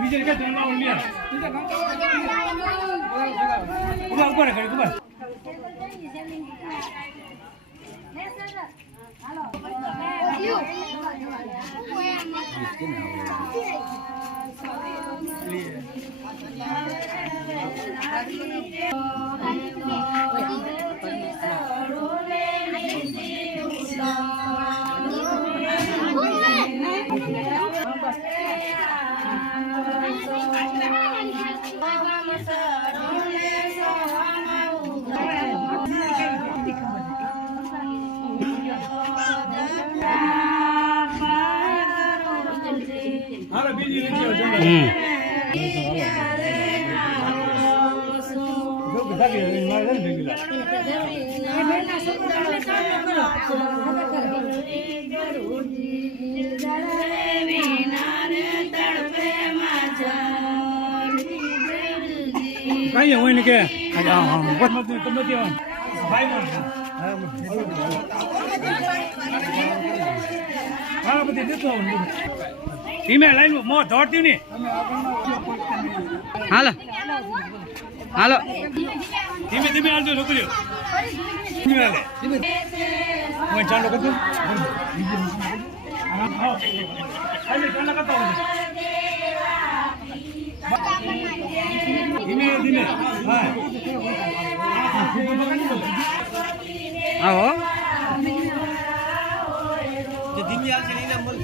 બીજે કે ધ્યાન લાવો લ્યા ઉભા ઉભા કરી ઉભા કઈ હોય ને કે હા બધી દેતો ધીમે લાઈન મો દોડતી ને હાલો હાલો ધીમે ધીમે હાલજો છોકરીઓ ધીમે હાલે હું ચાલો કરતો ધીમે ધીમે હા આવો ધીમી હાલશે ને બોલ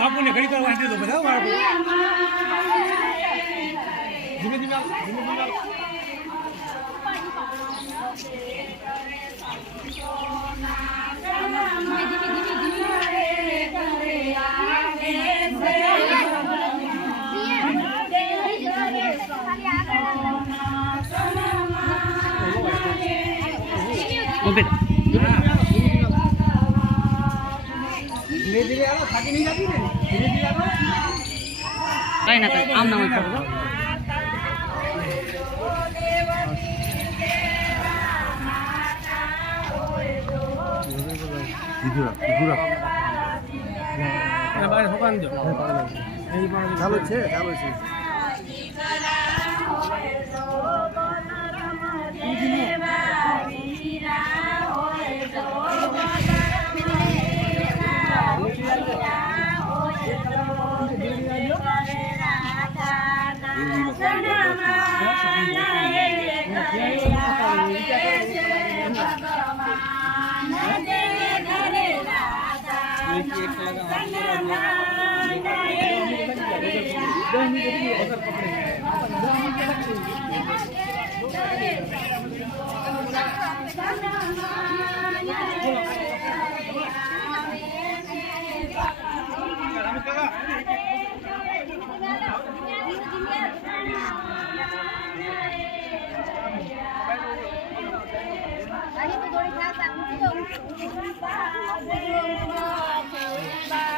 બાપુ ને ઘડી કરવા વાંચી દો બધા ધીમે ધીમે धीरे धीरे आओ थाकी नहीं जाती धीरे धीरे आओ कहीं ना कहीं आम ना हो ચાલુ છે Bye.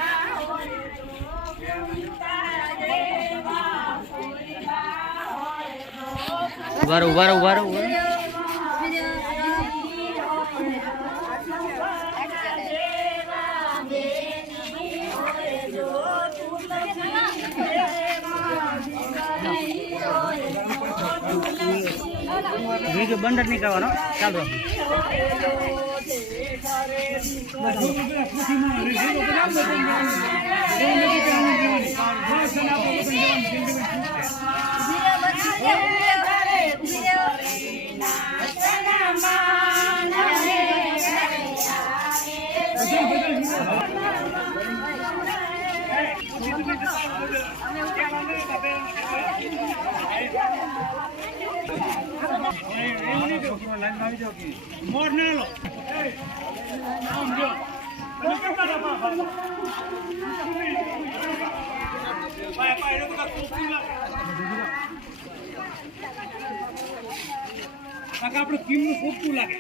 ઉભા રહો. વિડીયો બંધ જ નહીં કરવાનો, ચાલુ રાખો. આપણે કિમનું ખોટું લાગે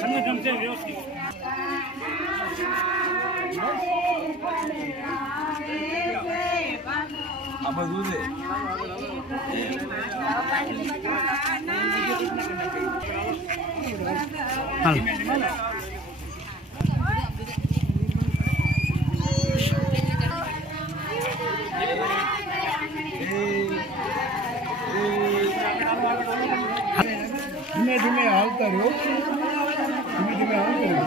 સંગઠન છે વ્યવસ્થિત. આ બધું છે. ધીમે ધીમે હાલતા રહ્યો, ધીમે હાલતા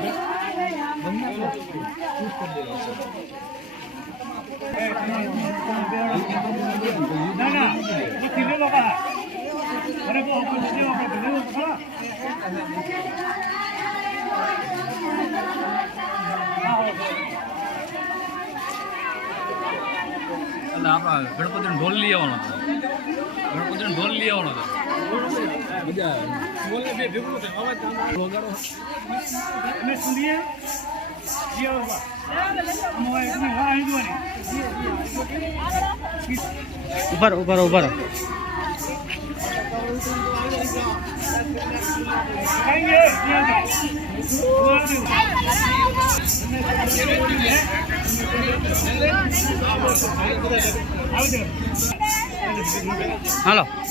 ગણપતિ ઢોલ લઈ આવવાનો હતો. ઉભા રહો.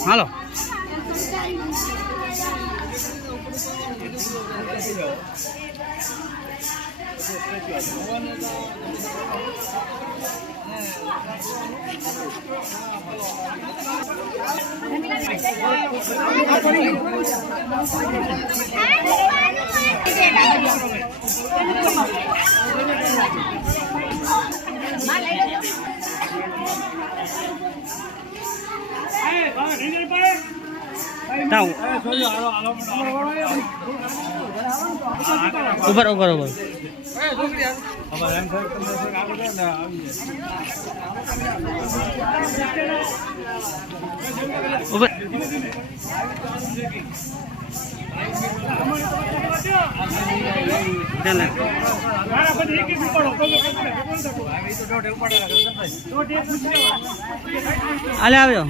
હાલો. ઉભા. આલે આવ્યો.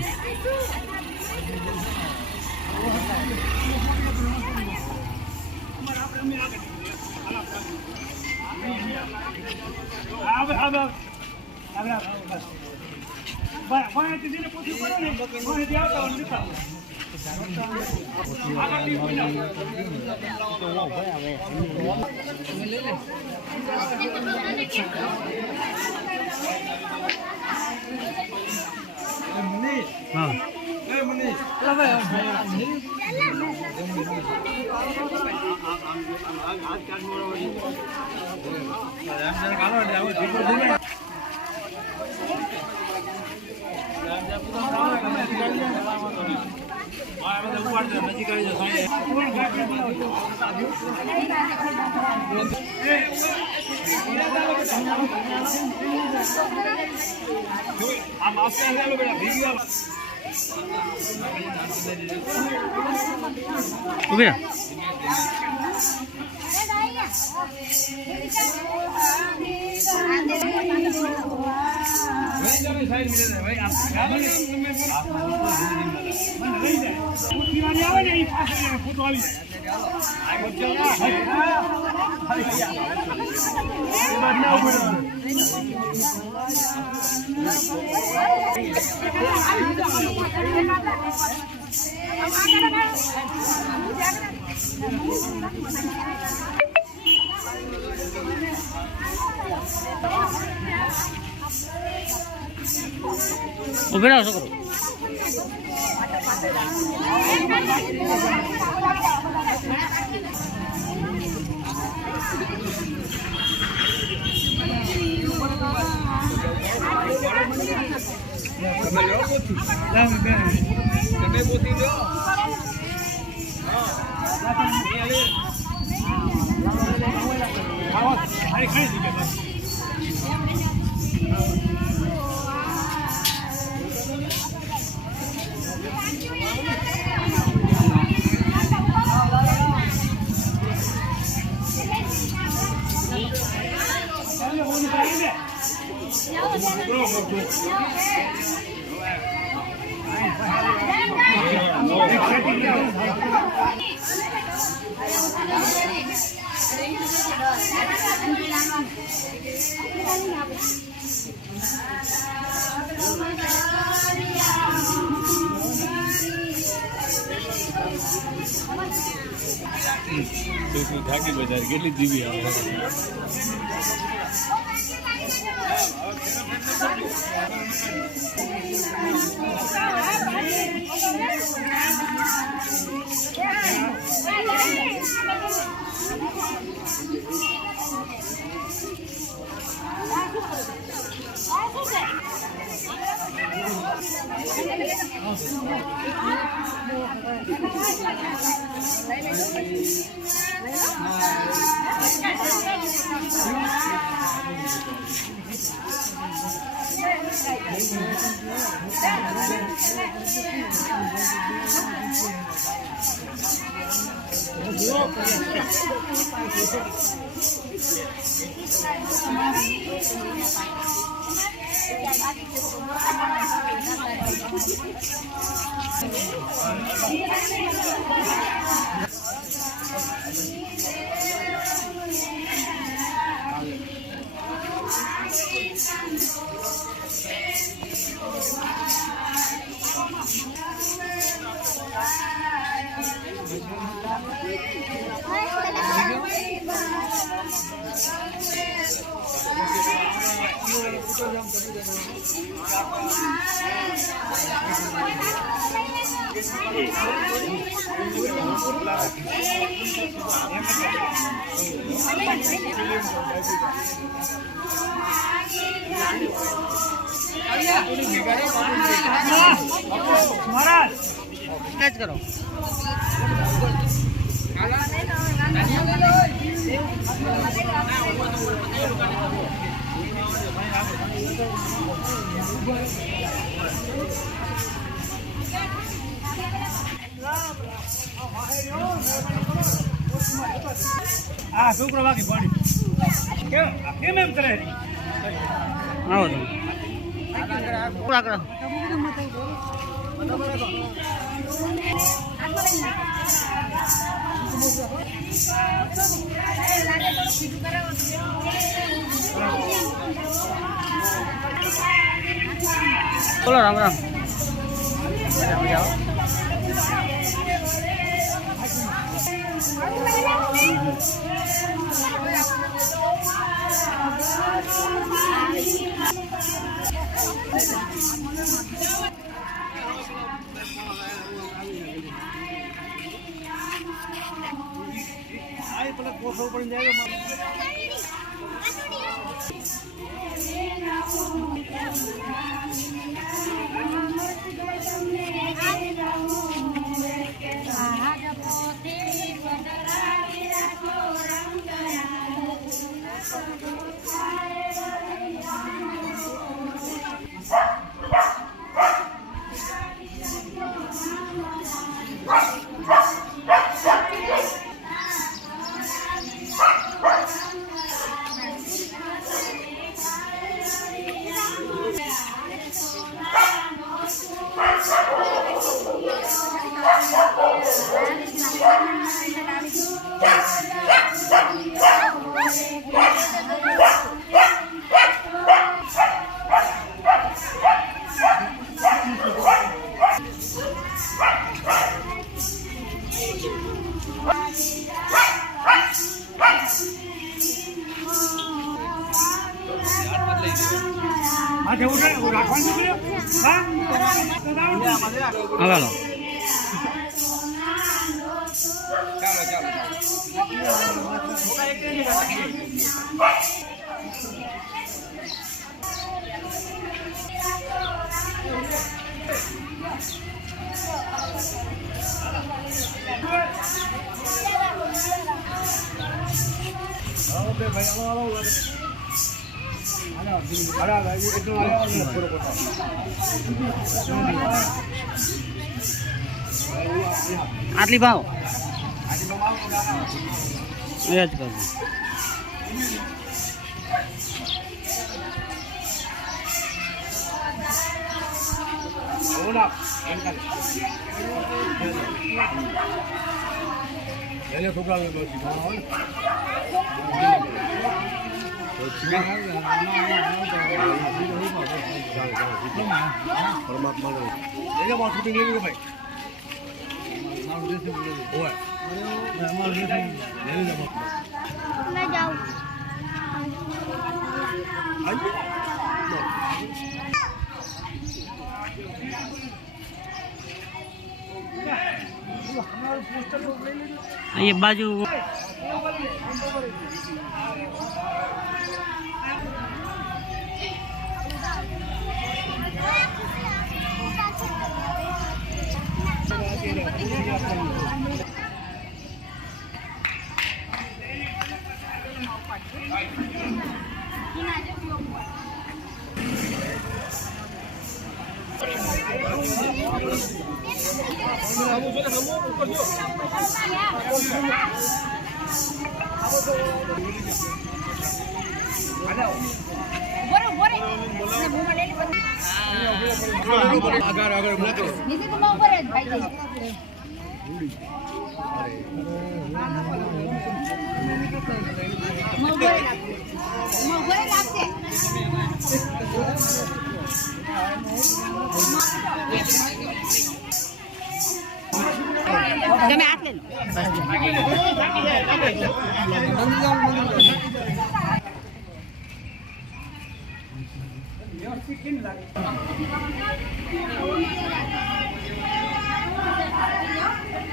ઉભી રહો છોકરો. થાકી બજાર કેટલી જીવી આવે. કેચ કરો. આ છોકરો વાગી પડી કેમ એમ કરે? આવો તો પૂરા કરો. બોલો રામ રામ. હા જવું છે રાખવાનું છે હા હાલો આટલી ભાવ એ જ કરું ये बाजू તમે હાથ લે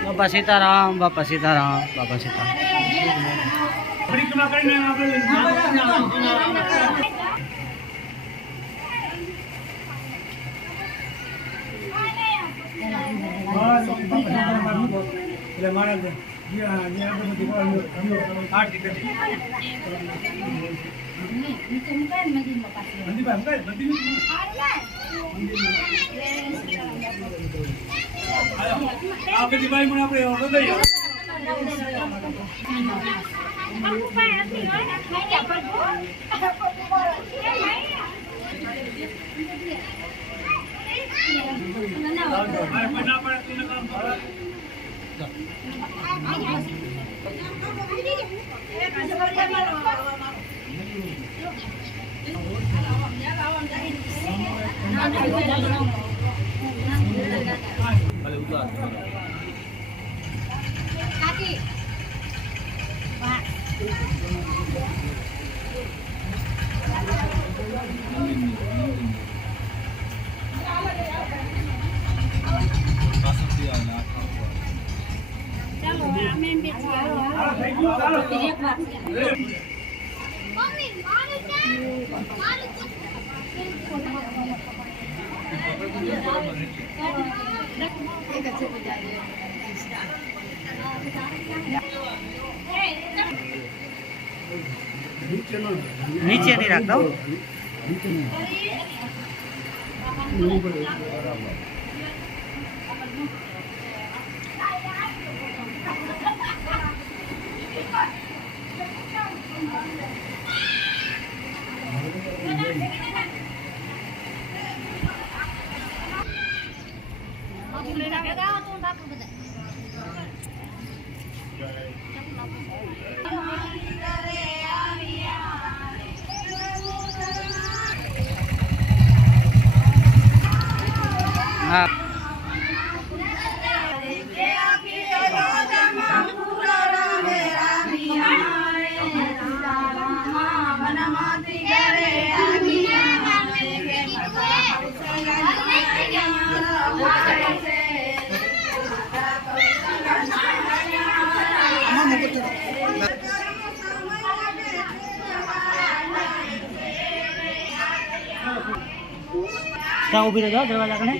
બાપા સીતારામ બાપા સીતારામ બાપા સીતારામ नीचे नहीं रखता हूँ हाँ Bye. ત્યાં ઊભી રહેજો દરવાજા કને.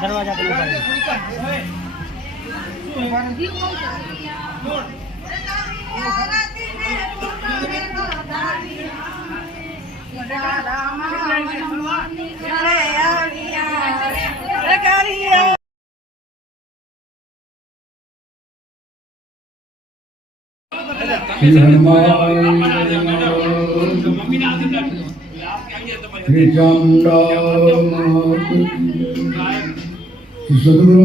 દરવાજા કને ઊભા રહેજો. સદગુરુ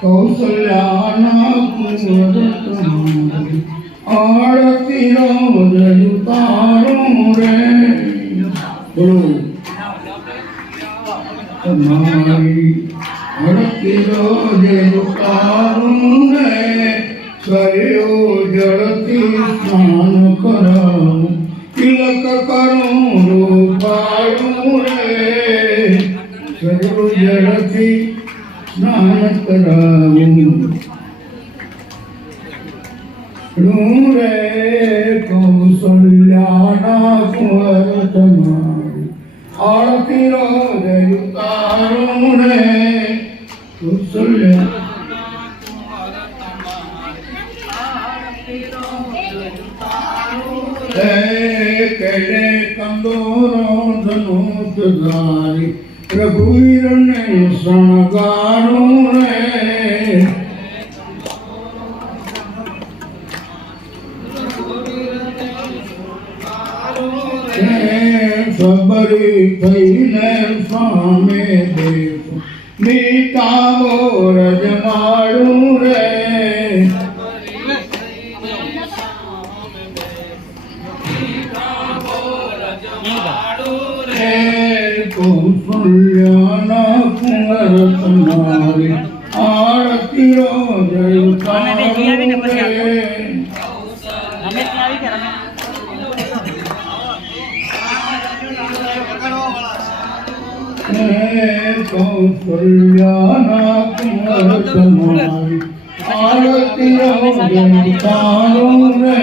કૌશલ્યાના આરતી રોજ ઉતારું રે બોલો તમારી આરતી રોજ ઉતારું રે સર્યો જળથી સ્નાન કરાવું તિલક કરું રૂપાળું રે સર્યો જળથી સ્નાન કરાવું રે કૌશલ્યાના કુંવર તમારી આરતી રોજ ઉતારું રે કૌશલ્યા કેલે કંદોરો ધનુષ ધારી રઘુવીરને શણગારું રે સબરી થઈને સામે દેવ મીઠાવો રજમાડું રે કૌશલ્યાના કુંવર તમારી આરતી રોજ ઉતારું રે કૌશલ્યાના કુંવર તમારી આરતી રોજ ઉતારું રે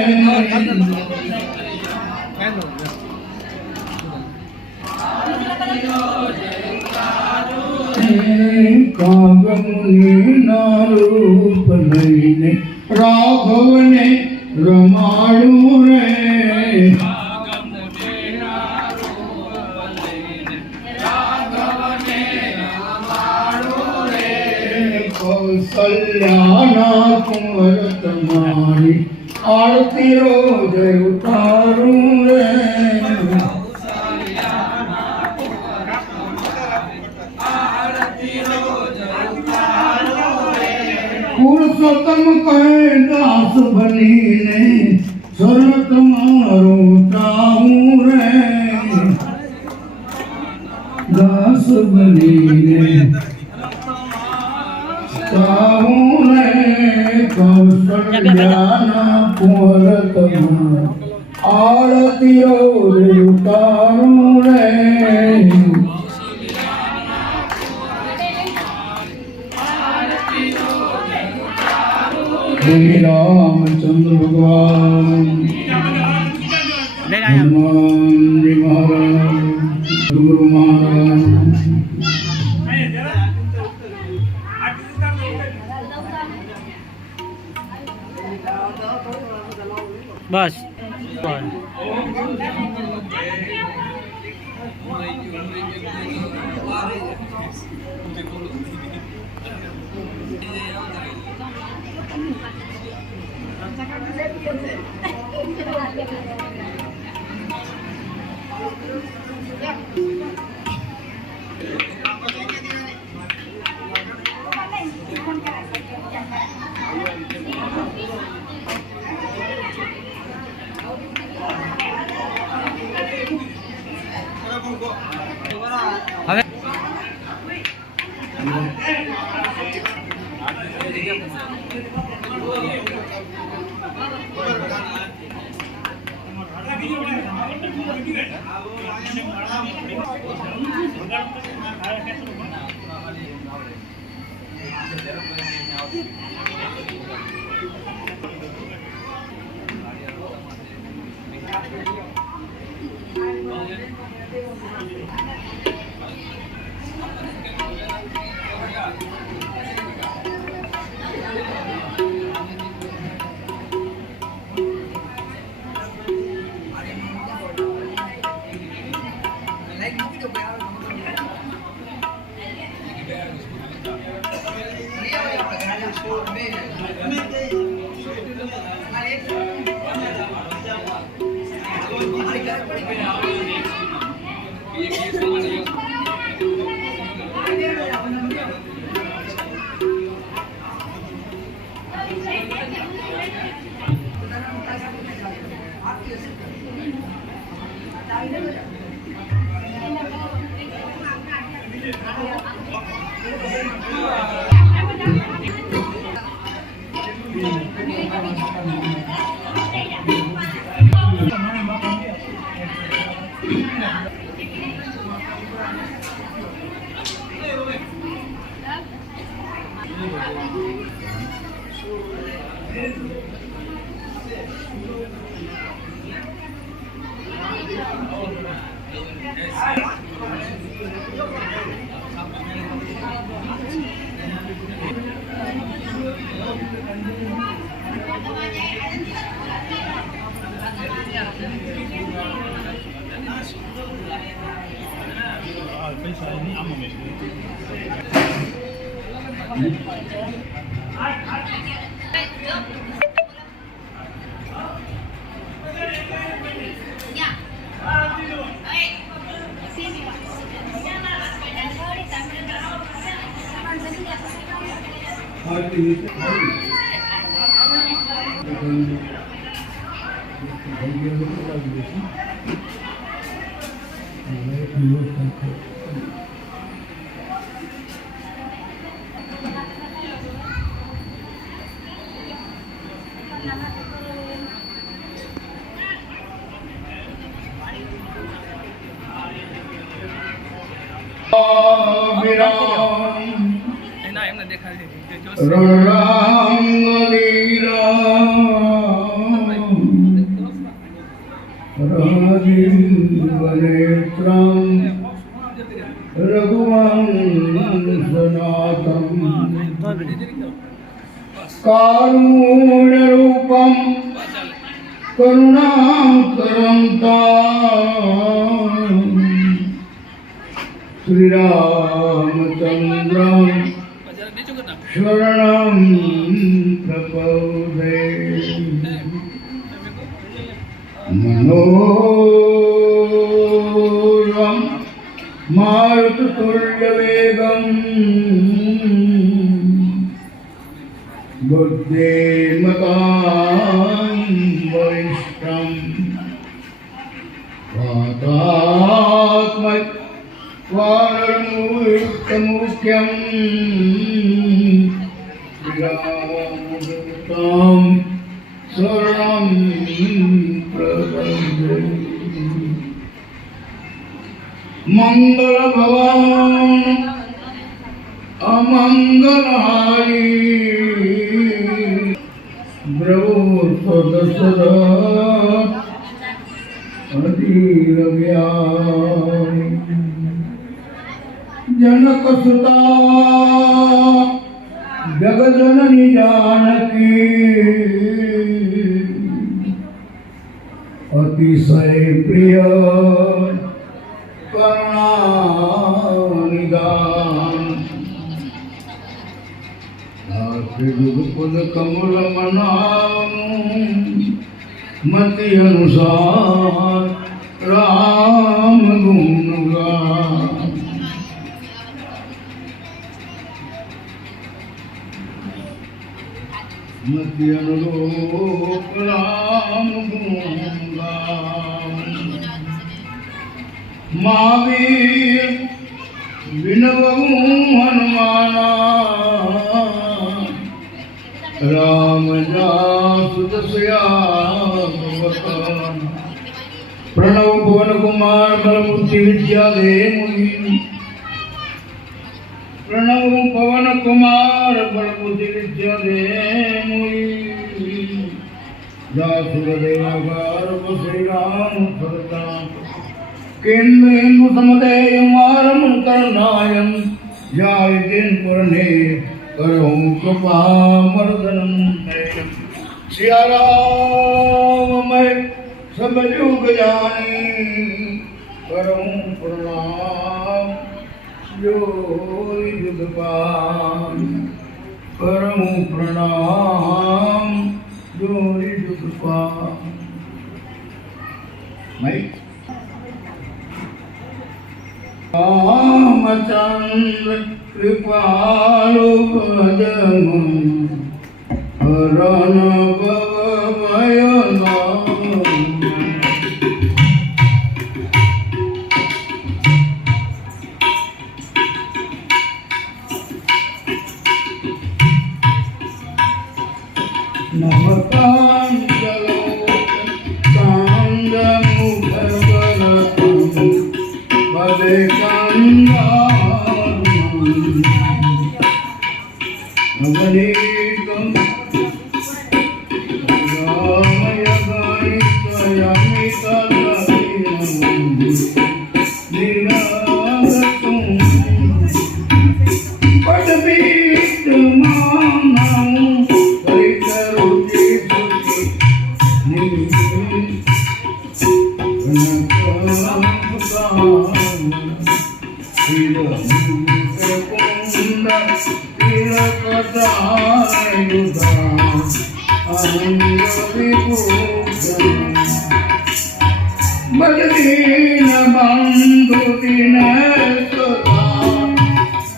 કાગમુનિના રૂપ લઈને રાઘવને રમાડું રે કૌશલ્યાના કુંવર તમારી આરતી રોજ ઉતારું રે પુરુષોત્તમ કહે દાસ બનીને શરત મારું ચાહું રે દાસ બનીને ચાહું રે કૌશલ્યાના કુંવર તમારી આરતી રોજ ઉતારું રે શ્રી રામચંદ્ર ભગવાન હનુમાનજી મહારાજ ગુરુ મહારાજ બસ હવે कारुण्यरूपं करुणाकरं श्रीरामचन्द्रं शरणं प्रपदे मनोरं मारुततुल्यवेगं बुद्धिमतां वरिष्ठं वातात्मयुक्तमुख्यं श्रीरामदूतं शरणं प्रपद्ये मंगलभवान् अमंगलहारी ब्रह्मोत्सदा अधीरव्यानि जनकसुता जगजननी जानकी अतिशय प्रिय करुणानिधान गुरुकुल कमल मनाम मति अनुसार राम गुणगान मति अनुरूप राम गुणगान महावीर विनवहु हनुमाना राम जासुत श्याम प्रणव भुवन कुमार बलबुद्धि विद्या दे मुनि प्रणव पवन कुमार बलबुद्धि विद्या दे मुनि जा सुरदेवागार श्री राम सरदा केन्द्रेन्दु समदेयं वारं करनायं जाय दिन पुरने करो कृपा मर्दनम सिया राम मैं सब युग जाने करो प्रणाम जो युग पान करो प्रणाम जो युग पान मैं रामचंद्र कृपालु भजन हरण भय नमकांजलो कांग मुख पदे नवनीतम रामय गायितयमिता लीलागतुं पदवीत मानौ परिकरुति सुति बददीन बंधु दिन सुता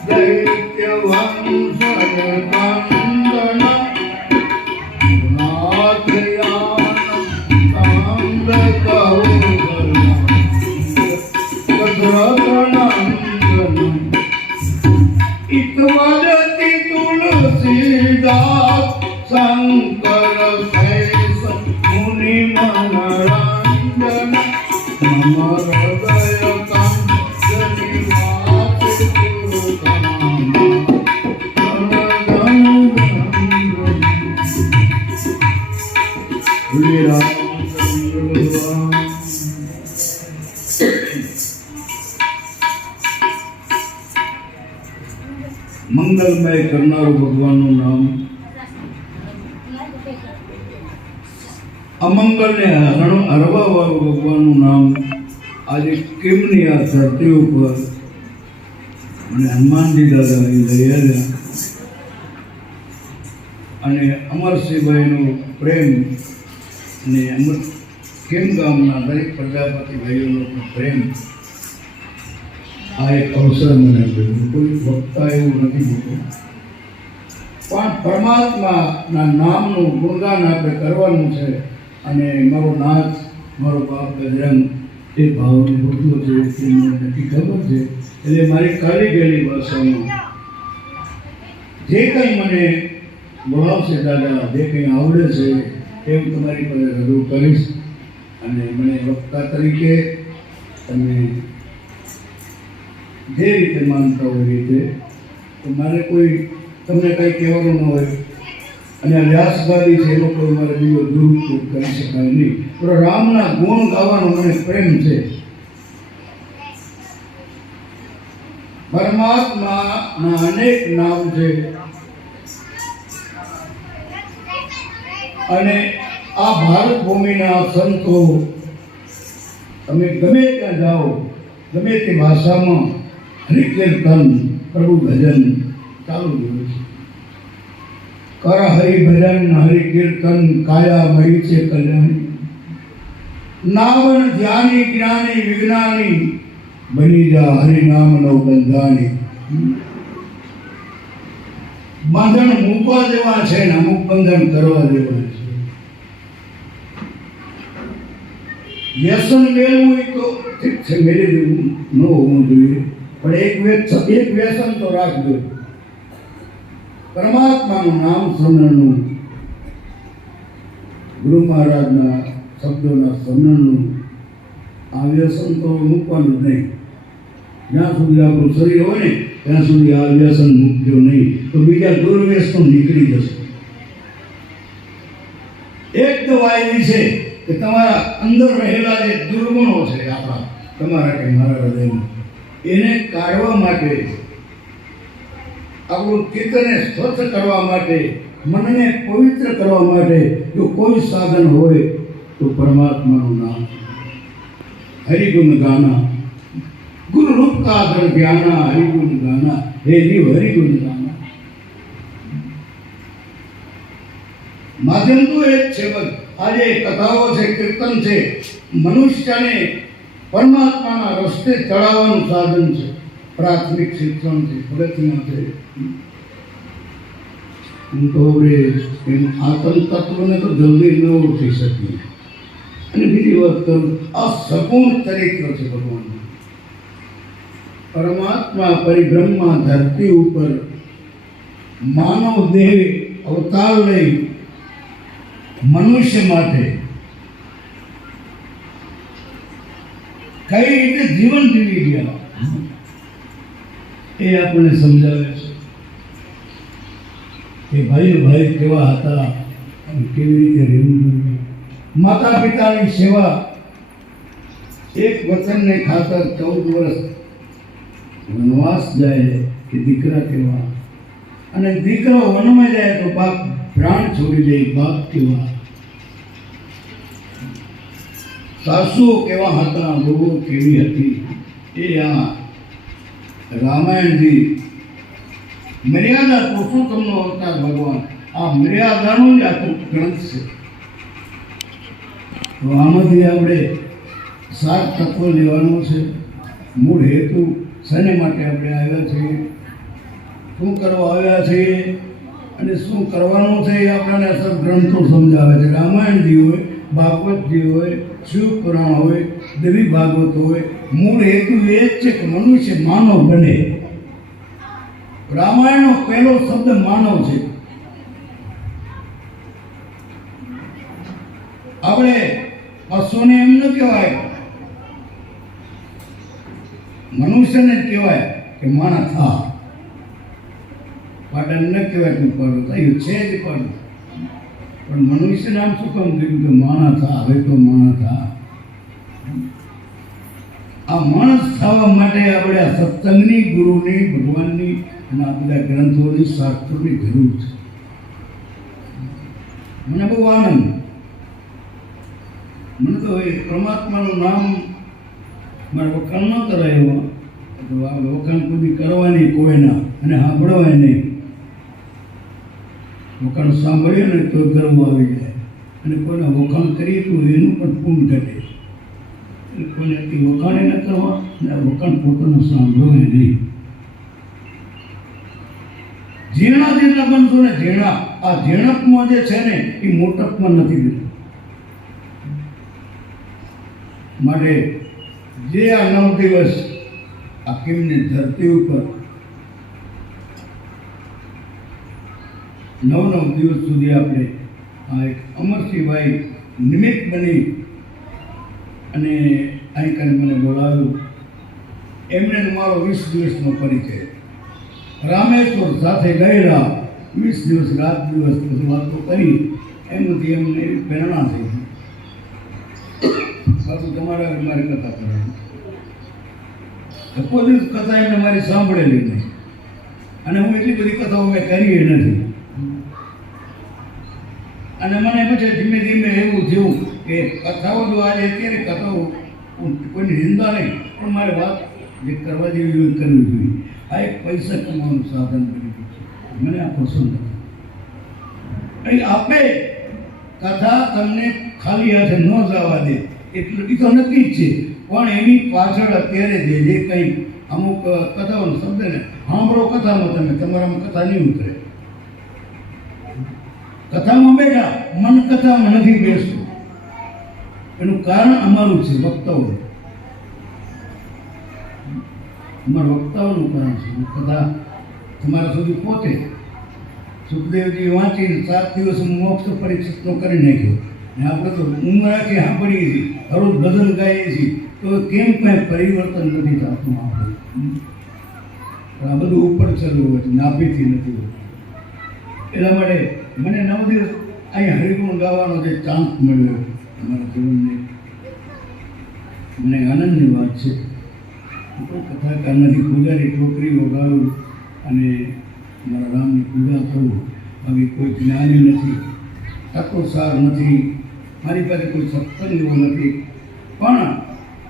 दैत्य वंश बंदन नाथयान कांद कौगलनंदन इतवदति तुलसीदास शंकर शेष मुनि मनरंजन मम हृदय कंजनि मात मंगलमय करनारू भगवानનું નામ અમંગલ ને હરવા વાળું ભગવાનનું નામ આજે કેમની આ ધરતી ઉપર અને હનુમાનજી દાદા લઈ આવ્યા અને અમરસિંહભાઈનો પ્રેમ અને કેમ ગામના દરેક પ્રજાપતિ ભાઈઓનો પ્રેમ આ એક અવસર મને મળ્યો. કોઈ વક્તા એવું નથી હોતું પણ પરમાત્માના નામનું ગુણગાન આપણે કરવાનું છે અને મારો નાથ મારો બાપ બજરંગ એ ભાવને બધું છે એ મને નક્કી ખબર છે. એટલે મારી કાલી ગયેલી ભાષામાં જે કંઈ મને બોલાવશે દાદા, જે કંઈ આવડે છે એ હું તમારી પાસે રજૂ કરીશ. અને મને વક્તા તરીકે તમે જે રીતે માનતા હોય એ રીતે તો મારે કોઈ તમને કંઈ કહેવાનું ન હોય અને આ વ્યાસગાદી છે એનો કોઈ મારે બીજો દુરુપયોગ કરી શકાય નહીં. પણ રામના ગુણ ગાવાનો મને પ્રેમ છે. પરમાત્માના અનેક નામ છે અને આ ભારત ભૂમિના સંતો તમે ગમે ત્યાં જાઓ, ગમે તે ભાષામાં હરિકીર્તન પ્રભુ ભજન ચાલુ જ હોય છે. કર હરિભજન હરિકીર્તન કાયા મળી છે કલ્યાણી નાવન ધ્યાની જ્ઞાની વિજ્ઞાની બની જા હરિનામનો બંધાણી. બંધન મૂકવા જેવા છે ને અમુક બંધન કરવા જેવા છે. વ્યસન મેળવું એ તો ઠીક છે, મેળવી દેવું ન હોવું જોઈએ, પણ એક વ્યસન તો રાખજો, પરમાત્માનું નામ સ્મરણનું, ગુરુ મહારાજના શબ્દોના સ્મરણનું. આ વ્યસન તો મૂકવાનું જ નહીં. જ્યાં સુધી આપણું શરીર હોય ને ત્યાં સુધી આ વ્યસન મૂકજો નહીં, તો બીજા દુર્વ્યસનો નીકળી જશે. એક દવા એવી છે કે તમારા અંદર રહેલા જે દુર્ગુણો છે આપણા, તમારા કે મારા હૃદયમાં, એને કાઢવા માટે, આપણું ચિત્તને સ્વચ્છ કરવા માટે, મનને પવિત્ર કરવા માટે જો કોઈ સાધન હોય તો પરમાત્માનું નામ, હરિગુણ ગાના, ગુરુ રૂપ કા દર જ્ઞાના, હરિગુણ ગાના, હે જીવ હરિગુણ ગાના. માધ્યમ તો એ જ છે. બસ આજે કથાઓ છે, કીર્તન છે, મનુષ્યને પરમાત્માના રસ્તે ચડાવવાનું સાધન છે. પ્રાથમિક શિક્ષણ છે, પગથિયાં છે. તો હવે એમ આત્મ તત્વને તો જલ્દી ન ઓળખી શકીએ. અને બીજી વાત કરું, આ સગુણ ચરિત્ર છે ભગવાનનું. પરમાત્મા પરિબ્રહ્મા ધરતી ઉપર માનવ દેહ અવતાર લઈ મનુષ્ય માટે કઈ રીતે જીવન જીવી ગયા એ આપણને સમજાવે છે કે ભાઈ કેવા હતા અને કેવી રીતે રહેવું જોઈએ. માતા પિતાની સેવા, એક વચનને ખાતર 14 વર્ષ વનવાસ જાય કે દીકરા કેવા, અને દીકરો વનમાં જાય તો બાપ પ્રાણ છોડી દે, બાપ કેવા. સાસુઓ કેવા હતા, બહુ કેવી હતી, એ આ રામાયણજી મર્યાદા પુરુષોત્તમનો અવતાર ભગવાન, આ મર્યાદાનું જ આખું ગ્રંથ છે. તો આમાંથી આપણે 7 તત્વો લેવાનું છે. મૂળ હેતુ શેને માટે આપણે આવ્યા છીએ, શું કરવા આવ્યા છીએ અને શું કરવાનું છે એ આપણને અસર ગ્રંથો સમજાવે છે. રામાયણજી હોય, ભાગવતજી હોય, શિવપુરાણ હોય, દેવી ભાગવત હોય, મૂળ હેતુ એ જ છે કે મનુષ્ય માનવ બને. રામાયણનો પહેલો શબ્દ માનવ છે. આપણે પશુને એમ ન કહેવાય, મનુષ્યને જ કહેવાય કે માણસ થા. પાટણ ન કહેવાય કે પડો થયું છે જ પડો, પણ મનુષ્ય નામ શું કામ કહ્યું કે માણસ થા? હવે તો માણસ થા. આ માણસ થવા માટે આપણે આ સત્સંગની, ગુરુની, ભગવાનની અને આ બધા ગ્રંથોની, શાસ્ત્રોની જરૂર છે. મને બહુ આનંદ, મને તો એ પરમાત્માનું નામ મારે વખાણ ન કરાય એવા, તો આ વખાણ કોઈ કરવાની કોઈના અને સાંભળવાય નહીં. વખાણ સાંભળીએ ને તો ગર્વ આવી જાય, અને કોઈના વખાણ કરીએ તો એનું પણ પૂર્ણ ઘટે. એટલે કોઈને વખાણે ન કરવા અને વખાણ પોતાનું સાંભળવાય નહીં. ઝીણા જેટલા બનશો ને ઝીણા, આ ઝીણકમાં જે છે ને એ મોટપમાં નથી દીધું. માટે જે આ 9 દિવસ આ કિમની ધરતી ઉપર 9 દિવસ સુધી આપણે આ એક અમરસિંહભાઈ નિમિત્ત બની અને અહીં કરીને મને બોલાવ્યું. એમને મારો 20 દિવસનો પરિચય. રામેશ્વર સાથે ગયેલા 20 દિવસ રાત દિવસ પછી વાતો કરી, એમાંથી એમને એવી પ્રેરણા થઈ. પાછું તમારા મારી કથા કરવાની, કોઈ દિવસ કથા એમને મારી સાંભળેલી નહીં, અને હું એટલી બધી કથાઓ મેં કરી નથી. અને મને પછી ધીમે ધીમે એવું થયું કે કથાઓ જો આજે અત્યારે કથાઓ કોઈની નિંદા નહીં, પણ મારે વાત જે કરવા જેવી હોય કરવી જોઈએ. આ એક પૈસા કમાવાનું સાધન બની ગયું છે. મને આ પસંદ નથી. અહીં આપે કથા તમને ખાલી હાથે ન જવા દે એટલું તો નક્કી જ છે, પણ એની પાછળ અત્યારે જે કંઈ અમુક કથાઓનો શબ્દ ને સાંભળો કથામાં, તમારામાં કથા નહીં ઉતરે. કથામાં બેઠા, મન કથામાં નથી બેસતું. એનું કારણ અમારું છે, વક્તાઓ. અમારા વક્તાઓનું કારણ છે. કથા તમારા સુધી પહોંચે. સુખદેવજી વાંચીને 7 દિવસ મોક્ષ પરીક્ષિતનો કરી નાખ્યો. ને આપણે તો ઉમરાથી સાંભળીએ છીએ, હરોજ ભજન ગાઈએ છીએ, તો કેમ કાંઈ પરિવર્તન નથી થતું આપણે. પણ આ બધું ઉપર ચાલુ હોય છે, નાભીથી નથી હોતું. એટલા માટે મને 9 દિવસ અહીં હરિગુણ ગાવાનો જે ચાન્સ મળ્યો અમારા જીવનને, મને આનંદની વાત છે. કથાકાર નથી, પૂજારી ટોકરીઓ ગાવું અને મારા રામની પૂજા કરવું, આવી કોઈ જ્ઞાની નથી, તત્વસાર નથી, મારી પાસે કોઈ સત્સંગો નથી, પણ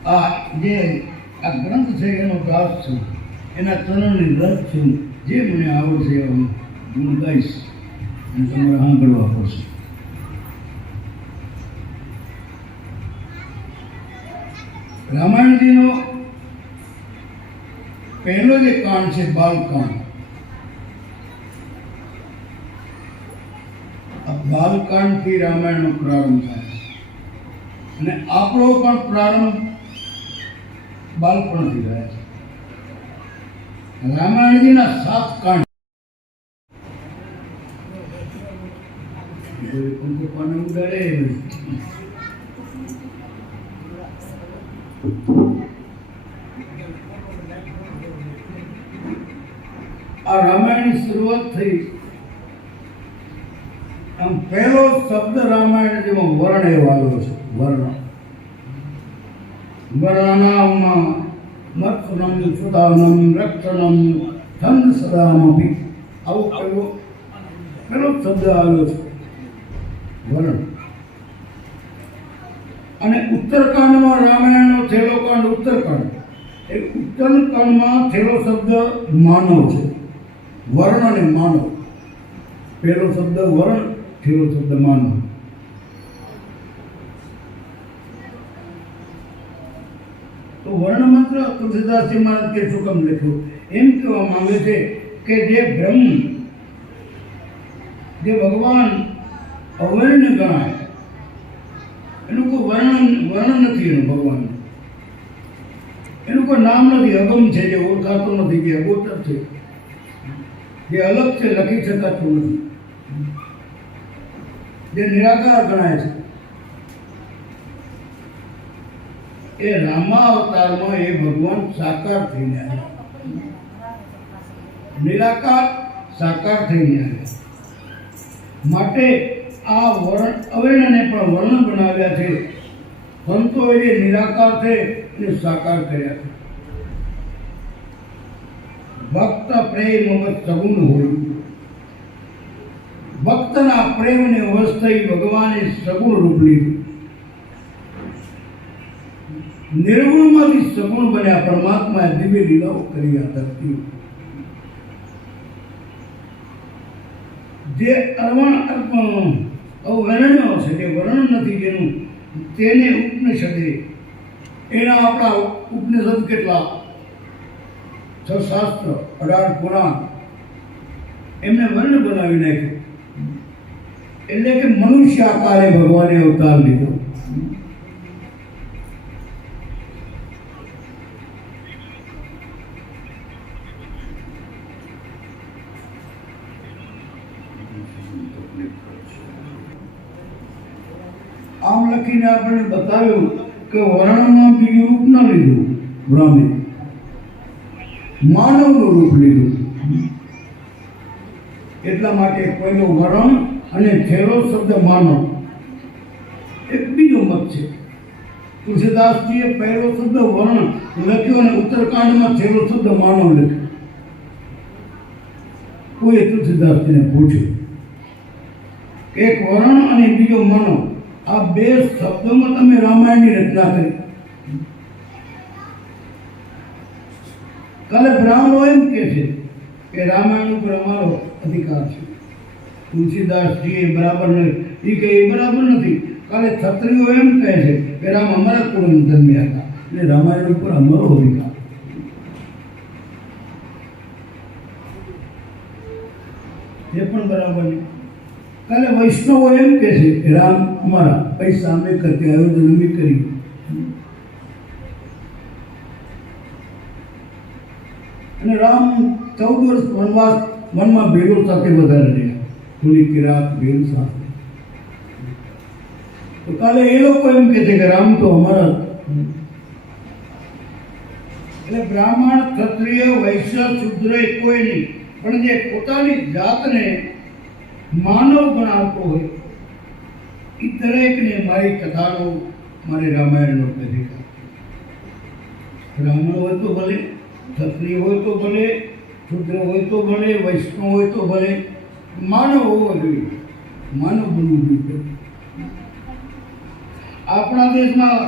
આ જે આ ગ્રંથ છે એનો દાસ છું, એના ચરણની રસ છું. જે મને આવડશે એ હું ગાઈશ અને તમારે સાંભળવા પડશે. રામાયણજીનો પહેલો જે કાંડ છે બાલકાંડ. આ બાલકાંડથી રામાયણનો પ્રારંભ થાય છે અને આપણો પણ પ્રારંભ બાળપણથી થાય છે. રામાયણજીના 7 કાંડ. પાને ઉડાડે આ રામાયણની શરૂઆત થઈ. આમ પહેલો શબ્દ રામાયણ જેમાં વર્ણ એવો આવ્યો છે. વર્ણ વર્ણનામાં મત્સનમ સુદાનમ રક્ષણમ ધન સદામપી, આવો પહેલો શબ્દ આવ્યો છે વર્ણ. અને ઉત્તરકાંડમાં રામાયણનો છેલ્લો કાંડ ઉત્તરકાંડ. એ ઉત્તરકાંડમાં છેલ્લો શબ્દ માનવ છે. વર્ણ અને માનવ. પહેલો શબ્દ વર્ણ, છેલ્લો શબ્દ માનવ. તો વર્ણ મંત્ર તુલસીદાસજી મહારાજ કે શું કામ લખ્યું? એમ કહેવા માંગે છે કે જે બ્રહ્મ, જે ભગવાન અવર્ણ ગણાય, એનું કોઈ વર્ણ નથી. એનું ભગવાન એનું કોઈ નામ નથી. અગમ છે, જે ઓળખાતો નથી, જે અગોચર છે, જે અલગ છે, લખી શકાતું નથી, જે નિરાકાર ગણાય છે. એ રામા અવતારમાં એ ભગવાન સાકાર થઈને આવ્યા, નિરાકાર સાકાર થઈને આવ્યા. માટે આ વર્ણ અવર્ણને પણ વર્ણ બનાવ્યા છે. સંતોએ જે નિરાકાર છે એને સાકાર કર્યા છે. ભક્ત પ્રેમ સગુણ હોય. ભક્તના પ્રેમને વશ થઈ ભગવાને સગુણ રૂપ લીધું. નિર્ગુણમાંથી સગુણ બન્યા પરમાત્માએ દિવ્ય લીલાઓ કરી આ ધરતી. જે અવર્ણ્યો છે, જે વર્ણન નથી જેનું, તેને ઉપનિષદે, એના આપણા ઉપનિષદ કેટલા? 6 શાસ્ત્ર, 18 પુરાણ, એમને વર્ણ બનાવી નાખ્યું. એટલે કે મનુષ્ય આકારે ભગવાને અવતાર લીધો. આમ લખીને આપણે બતાવ્યું કે વર્ણમાં બીજું રૂપ ન લીધું, બ્રાહ્મણે માનવનું રૂપ લીધું. એટલા માટે પહેલો વર્ણ અને છેલ્લો શબ્દ માનવ. એક બીજો મત છે. તુલસીદાસજીએ પહેલો શબ્દ વર્ણ લખ્યો અને ઉત્તરકાંડમાં છેલ્લો શબ્દ માનવ લખ્યો. કોઈએ તુલસીદાસજીને પૂછ્યું એક વર્ણ અને બીજો માનવ, આ 2 શબ્દોમાં તમે રામાયણની રચના કરી. કાલે બ્રાહ્મણો એમ કહે છે કે રામાયણ ઉપર અમારો અધિકાર છે. તુલસીદાસજી એ બરાબર નથી, એ કહે એ બરાબર નથી. કાલે ક્ષત્રિયો એમ કહે છે કે રામ અમારા કુળના જન્મ્યા હતા એટલે રામાયણ ઉપર અમારો અધિકાર. એ પણ બરાબર નહીં. કાલે વૈષ્ણવો એમ કહે છે કે રામ અમારા પૈસા અમે કરતે આયોજન અમે કરી. અને રામ 14 વર્ષ વનમાં ભેગો સાથે વધારે રહ્યા. થોડી કિરાત ભેલ સાથે તો કાલે એ લોકો એમ કહે છે કે રામ તો અમારા. એટલે બ્રાહ્મણ, ક્ષત્રિય, વૈશ્ય, શૂદ્ર એ કોઈ નહીં, પણ જે પોતાની જાતને માનવ ગણાવતો હોય એ દરેકને મારી કથાનો, મારી રામાયણનો અધિકાર. બ્રાહ્મણ હોય તો ભલે, ક્ષત્રિય હોય તો ભલે, શૂદ્ર હોય તો ભલે, વૈષ્ણવ હોય તો ભલે, માનવ હોવો જોઈએ, માનવ બનવું જોઈએ. આપણા દેશમાં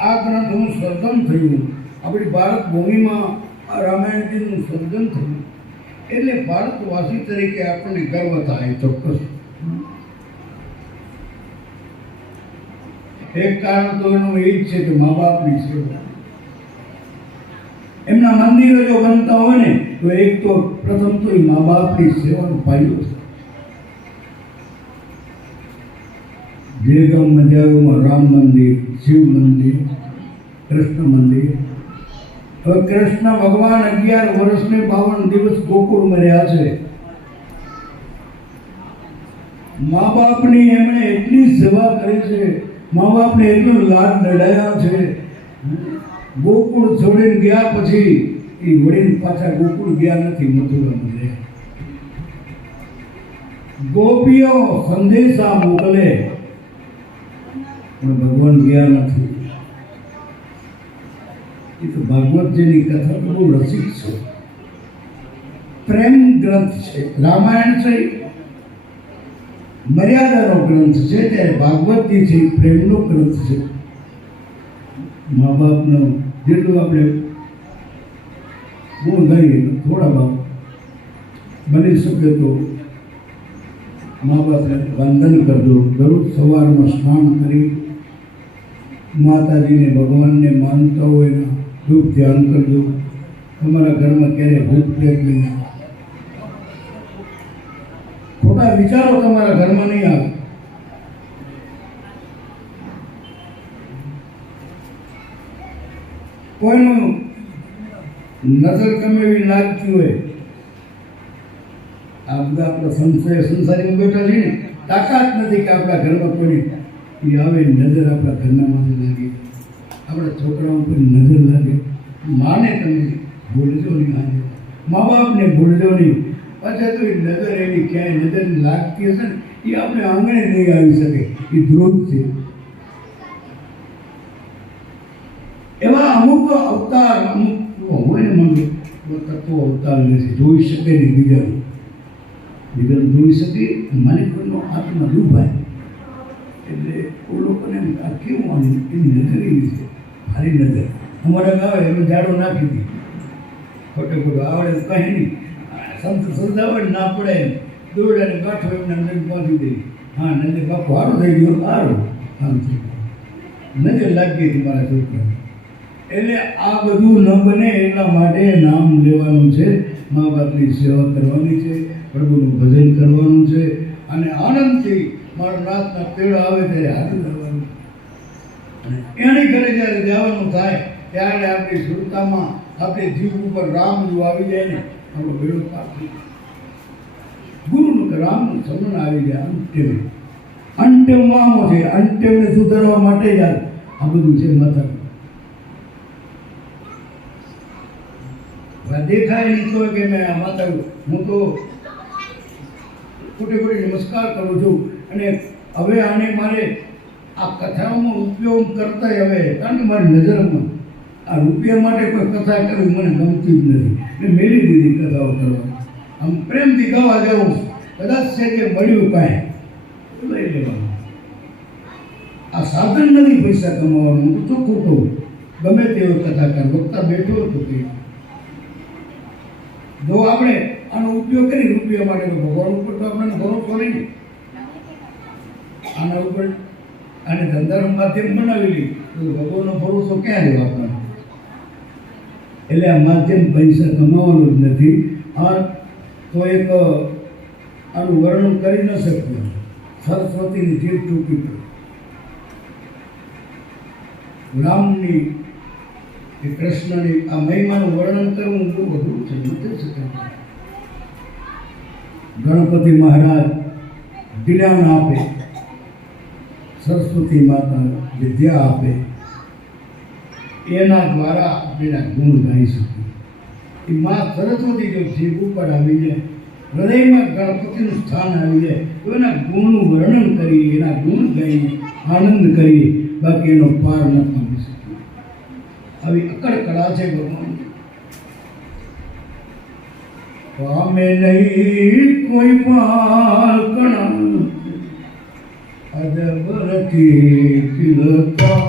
આ ગ્રંથનું સર્જન થયું, આપણી ભારત ભૂમિમાં આ રામાયણજીનું સર્જન થયું, એટલે ભારતવાસી તરીકે આપણને ગર્વ થાય. ચોક્કસ એક કારણ તો એનું એ જ છે કે મા બાપની સેવા. એમના મંદિરો જો બનતા હોય ને તો એક તો પ્રથમ તો એ મા બાપની સેવાનો પાયો છે. જે ગામમાં જાઓમાં રામ મંદિર, શિવ મંદિર, કૃષ્ણ મંદિર. હવે કૃષ્ણ ભગવાન 11 વર્ષને 52 દિવસ ગોકુળમાં રહ્યા છે. મા બાપની એમણે એટલી સેવા કરી છે, મા બાપને એટલો લાડ લડાયા છે. ગોકુળ છોડીને ગયા પછી એ વળીને પાછા ગોકુળ ગયા નથી, મથુરામાં રહ્યા. ગોપીઓ સંદેશા મોકલે પણ ભગવાન ગયા નથી. એ તો ભાગવતજીની કથા તો બહુ રસિક છે, પ્રેમ ગ્રંથ છે. રામાયણ છે મર્યાદાનો ગ્રંથ છે, ત્યારે ભાગવતજી છે પ્રેમનો ગ્રંથ છે. મા બાપનો જેટલું આપણે ગુણ ગાઈએ થોડા બાપ બની શકે તો મા બાપને વંદન કરજો. દરરોજ સવારમાં સ્નાન કરી માતાજીને, ભગવાનને માનતા હોય એના ખૂબ ધ્યાન કરજો. તમારા ઘરમાં ક્યારેય ભૂખ પ્રેમ નહીં, ખોટા વિચારો તમારા ઘરમાં નહીં આવે. કોઈનું નજર ગમે એવી લાગતી હોય, આ બધા આપણા સંસારીમાં બેઠા છીએ ને, તાકાત નથી કે આપણા ઘરમાં કોઈની આવે નજર આપણા ઘરના માથે લાગે, આપણા છોકરાઓ પર નજર લાગે. માને તમે ભૂલજો નહીં, આજે મા બાપને ભૂલજો નહીં. પાછા તો એ નજર એની ક્યાંય નજર લાગતી હશે ને એ આપણે આંગણે નહીં આવી શકે, એ ધ્રુવ છે. એવા અમુક અવતાર અમુક હોય ને મને તત્વો અવતાર લે છે, જોઈ શકે નહીં બીજાનું જોઈ શકે, મને કોઈનો આત્મા ડૂબાય. એટલે એ લોકોને આ કેવું આનું એની નજર એવી છે, મારી નજર અમારા ગાવે એનું ઝાડો નાખી હતી, ખોટે ખોટું આવડે તો કંઈ નહીં, સંત સદાવડ ના પડે દોરડાને ગાંઠો એમને નજર બાંધી દઈ. હા નજર બાપુ સારું થઈ ગયો, સારું કામ થઈ ગયું, નજર લાગી હતી મારા છોકરા. એટલે આ બધું ન બને એટલા માટે નામ લેવાનું છે, મા બાપની સેવા કરવાની છે, પ્રભુનું ભજન કરવાનું છે, અને આનંદથી મારા નાથના તેડ આવે ત્યારે હાથ ધરવાનું. અને એની ઘરે જ્યારે જવાનું થાય ત્યારે આપણી સુરતામાં આપણે જીવ ઉપર રામ જો આવી જાય ને આપણો બેડો પાર થઈ જાય. ગુરુનું કે રામનું સમરણ આવી જાય. અંટેમમાં છે, અંટેમને સુધારવા માટે જ આ બધું છે માતા. દેખાય નહીં તો કે મેં આ માતા હું તો ખોટી ખોટી નમસ્કાર કરું છું. અને હવે આને મારે આ કથાઓમાં ઉપયોગ કરતા હવે, કારણ કે મારી નજરમાં આ રૂપિયા માટે કોઈ કથા કરવી મને ગમતી જ નથી. મેં મેળી દીધી કથાઓ કરવા, આમ પ્રેમથી ગાવા જાઉં, કદાચ છે કે મળ્યું કાંઈ લઈ લેવાનું. આ સાધન નથી પૈસા કમાવાનું, હું તો ચોખ્ખું કહું. ગમે તેવો કથાકાર વક્તા બેઠો હતો કે જો આપણે આનો ઉપયોગ કરી રૂપિયા માટે તો ભગવાન ઉપર તો આપણને ભરોસો નહીં. આના ઉપર આને ધંધાનું માધ્યમ બનાવેલી તો ભગવાનનો ભરોસો ક્યાં રહ્યો આપણને? એટલે આ માધ્યમ પૈસા કમાવાનું જ નથી. આ તો એક આનું વર્ણન કરી ન શક્યું. સરસ્વતીની જીભ ટૂંકી પડી. રામની કે કૃષ્ણની આ મહિમાનું વર્ણન કરવું બહુ અઘરું છે, નથી શકાય. ગણપતિ મહારાજ જ્ઞાન આપે, સરસ્વતી માતા વિદ્યા આપે એના દ્વારા આપણે ગુણ ગાઈ શકીએ. એ મા સરસ્વતી જો જીભ ઉપર આવી જાય, હૃદયમાં ગણપતિનું સ્થાન આવી જાય તો એના ગુણનું વર્ણન કરી, એના ગુણ ગાઈને આનંદ કરી, બાકી એનો પાર ન પામી શકીએ. આવી અકળ કળા છે ભગવાન. પામે નહીં કોઈ પાકણ અજબરથી તિલકા.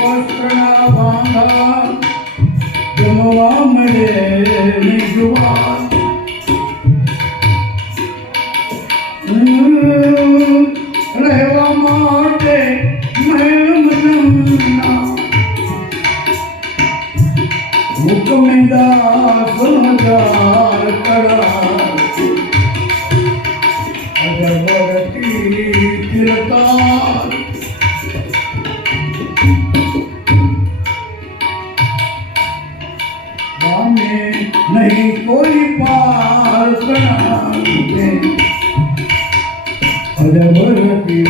વસ્ત્રના બાંધા જમવા મળે નિજવા. રહેવા માટે મહેમદના હુકમેદાર સમજાર કરા અજબરતી તિલકા. પામે નહીં કોઈ પાર કરાવે અજબરતી.